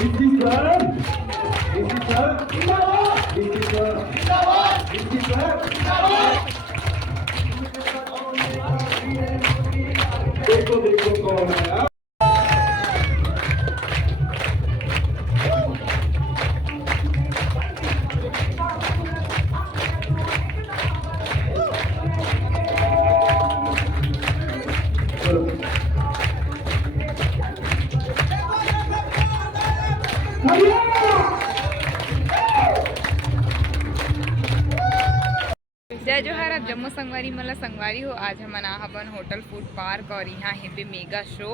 देखो देखो कौन है। जय जोहार। आप जम्मू संगवारी मला संगवारी हो। आज हम हवन होटल फूड पार्क और यहाँ है पे मेगा शो।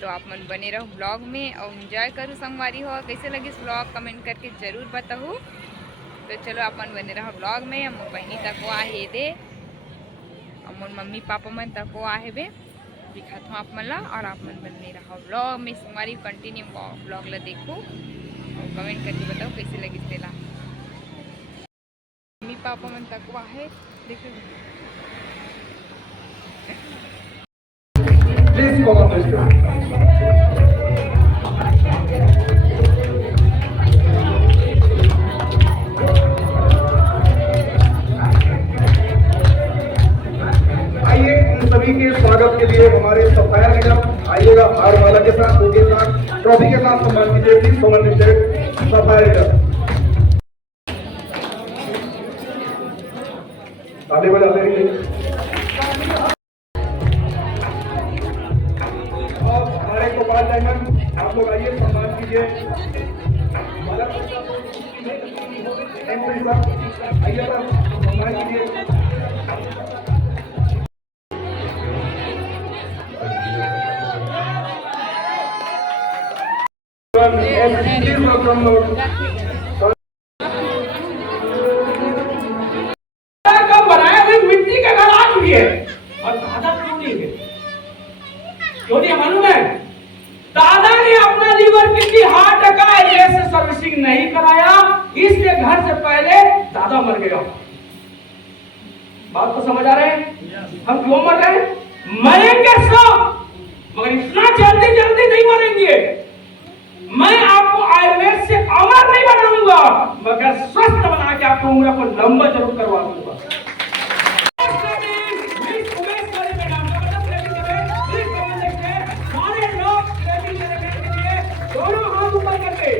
तो आप मन बने रहो ब्लॉग में और एंजॉय करो संगवारी हो। कैसे लगी इस ब्लॉग कमेंट करके जरूर बताओ। तो चलो आप मन बने रहो ब्लॉग में। हम बहनी तक को आहे दे और मम्मी पापा मन तक को आहे बे दिखाता हूँ आप मन ला। और आप मन बने रहो ब्लॉग में संगवारी कंटिन्यू ब्लॉग ला देखो और कमेंट करके बताओ कैसे लगी तेला। मम्मी पापा मन तक को आहे देखो। Please call on this guy. आइए इन सभी के स्वागत के लिए हमारे सफायर निगम आइएगा हार माला के साथ के साथ ट्रॉफी के साथ सम्मान कीजिए। प्लीज कमेंट सफायर निगम ताली बजाते रहिए। और हमारे गोपाल डायमंड आप लोग आइए सम्मान कीजिए। आइए सम्मान कीजिए। बनाया हुई मिट्टी का घर आज भी है और दादा क्यों नहीं है? क्यों नहीं मालूम है? दादा ने अपना लीवर किडनी हार्ट का ऐसे सर्विसिंग नहीं कराया, इसलिए घर से पहले दादा मर गया। बात तो समझ आ रहे हैं? हम क्यों मर रहे हैं? मरेंगे सब मगर इतना जल्दी जल्दी नहीं मरेंगे। मैं आपको आयुर्वेद से अमर नहीं बनाऊंगा मगर स्वस्थ बना के आपको उम्र को लंबा जरूर करवा दूंगा। दोनों हाथ ऊपर करके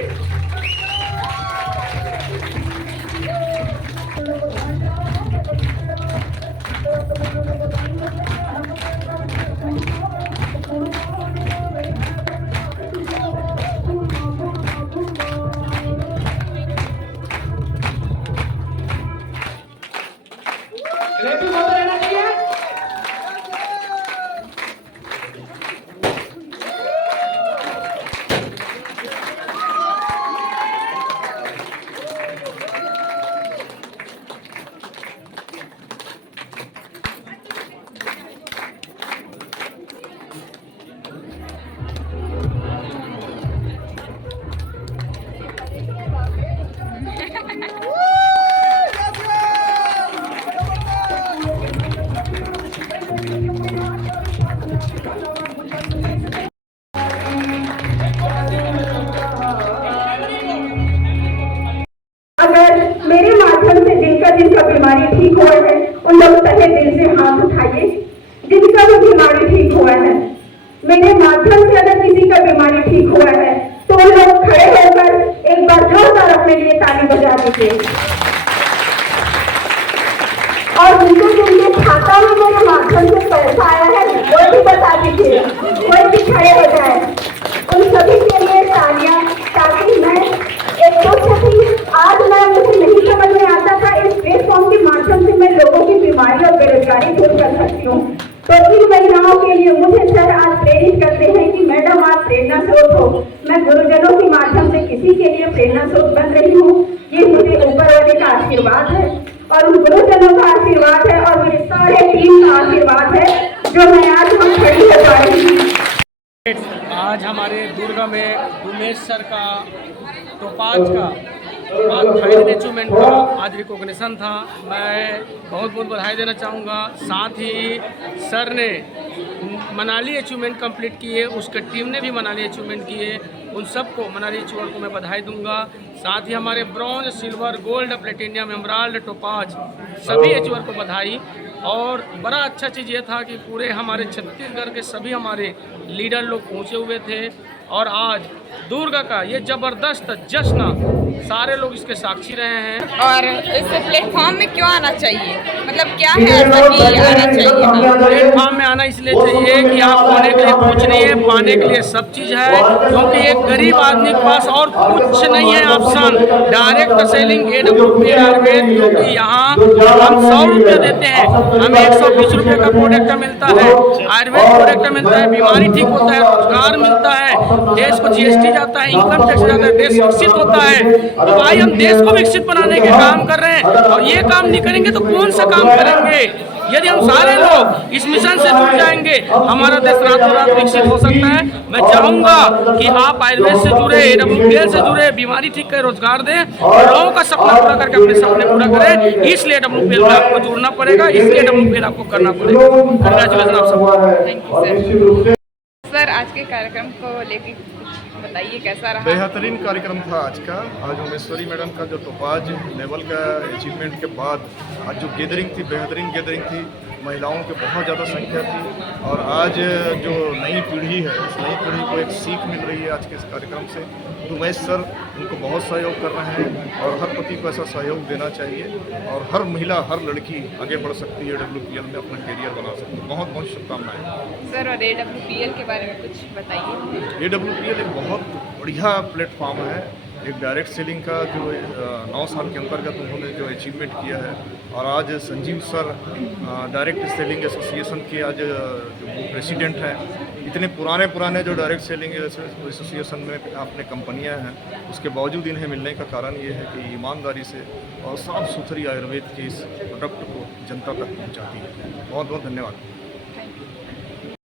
मेरे माध्यम से जिनका बीमारी ठीक हुआ है उन लोग तहे दिल से हाथ उठाइए। जिनका भी बीमारी ठीक हुआ है मेरे माध्यम से अगर किसी का बीमारी ठीक हुआ है तो उन लोग खड़े होकर एक बार जोरदार अपने लिए ताली बजा दीजिए। और जिनके खाता में मेरे माध्यम से पैसा आया है वो भी बता दीजिए, कोई भी खड़े हो जाए। उन सभी के लिए तालियां, ताकि मैं एक तो आज मुझे नहीं समझ में आता था इस प्लेटफॉर्म के माध्यम से मैं लोगों की बीमारी और बेरोजगारी दूर कर सकती हूँ। तो इन महिलाओं के लिए मुझे सर आज प्रेरित करते हैं कि मैडम आप प्रेरणा स्रोत हो। मैं गुरुजनों के माध्यम से किसी के लिए प्रेरणा स्रोत बन रही हूँ। ये मुझे ऊपर वाले का आशीर्वाद है और उन गुरुजनों का आशीर्वाद है और मेरे सारे टीम का आशीर्वाद है जो मैं आज हम खड़ी हो पा रही हूँ। आज हमारे दुर्गा में उमेश सर का टोपाज का फाइनल अचीवमेंट का आज रिकॉग्निशन था। मैं बहुत बहुत बधाई देना चाहूँगा। साथ ही सर ने मनाली अचीवमेंट कंप्लीट किए, उसके टीम ने भी मनाली अचीवमेंट किए उन सबको मनाली अचीवर को मैं बधाई दूंगा। साथ ही हमारे bronze, silver, gold, platinum, emerald, topaz सभी अचीवर को बधाई। और बड़ा अच्छा चीज़ ये था कि पूरे हमारे छत्तीसगढ़ के सभी हमारे लीडर लोग पहुँचे हुए थे और आज दुर्ग का ये ज़बरदस्त जश्न सारे लोग इसके साक्षी रहे हैं। और इस प्लेटफॉर्म में क्यों आना चाहिए, मतलब क्या है ऐसा कि आना चाहिए? हाँ। प्लेटफॉर्म में आना इसलिए चाहिए कि आप होने के लिए कुछ नहीं है, पाने के लिए सब चीज़ है, क्योंकि एक गरीब आदमी के पास और कुछ नहीं है option. Direct selling AWP Ayurveda, क्योंकि यहाँ हम 100 रुपये देते हैं, हमें 120 रुपये का प्रोडक्ट मिलता है, आयुर्वेद प्रोडक्ट मिलता है, बीमारी ठीक होता है, रोजगार मिलता है, देश को GST जाता है, इनकम टैक्स जाता है, देश विकसित होता है। तो भाई हम देश को विकसित बनाने के काम कर रहे हैं और ये काम नहीं करेंगे तो कौन सा काम करेंगे? यदि हम सारे लोग इस मिशन से जुड़ जाएंगे, हमारा देश रातों रात विकसित हो सकता है। मैं चाहूँगा कि आप आयुर्वेद से जुड़े, AWPL से जुड़े, बीमारी ठीक कर रोजगार दें और लोगों का सपना पूरा करके अपने सपने पूरा करें। इसलिए AWPL में आपको जुड़ना पड़ेगा, इसलिए AWPL आपको करना पड़ेगा। कंग्रेचुलेसन आप सबको। Thank you sir. आज के कार्यक्रम को लेके कुछ बताइए, कैसा रहा? बेहतरीन कार्यक्रम था आज का। आज उमेश्वरी मैडम का जो टोपाज लेवल का अचीवमेंट के बाद आज जो गैदरिंग थी, बेहतरीन गैदरिंग थी, महिलाओं की बहुत ज़्यादा संख्या थी। और आज जो नई पीढ़ी है, उस नई पीढ़ी को एक सीख मिल रही है आज के इस कार्यक्रम से। तो उमेश सर उनको बहुत सहयोग कर रहे हैं और हर पति को ऐसा सहयोग देना चाहिए और हर महिला, हर लड़की आगे बढ़ सकती है, AWPL में अपना करियर बना सकती है। बहुत बहुत शुभकामनाएं सर। और AWPL के बारे में कुछ बताइए। AWPL एक बहुत बढ़िया प्लेटफॉर्म है। एक डायरेक्ट सेलिंग का जो 9 साल के अंतर्गत उन्होंने जो अचीवमेंट किया है, और आज Sanjeev sir direct selling association के आज जो प्रेसिडेंट हैं। इतने पुराने जो डायरेक्ट सेलिंग एसोसिएशन में अपने कंपनियां हैं, उसके बावजूद इन्हें मिलने का कारण ये है कि ईमानदारी से और साफ़ सुथरी आयुर्वेद के इस प्रोडक्ट को जनता तक पहुंचाती है। बहुत बहुत धन्यवाद।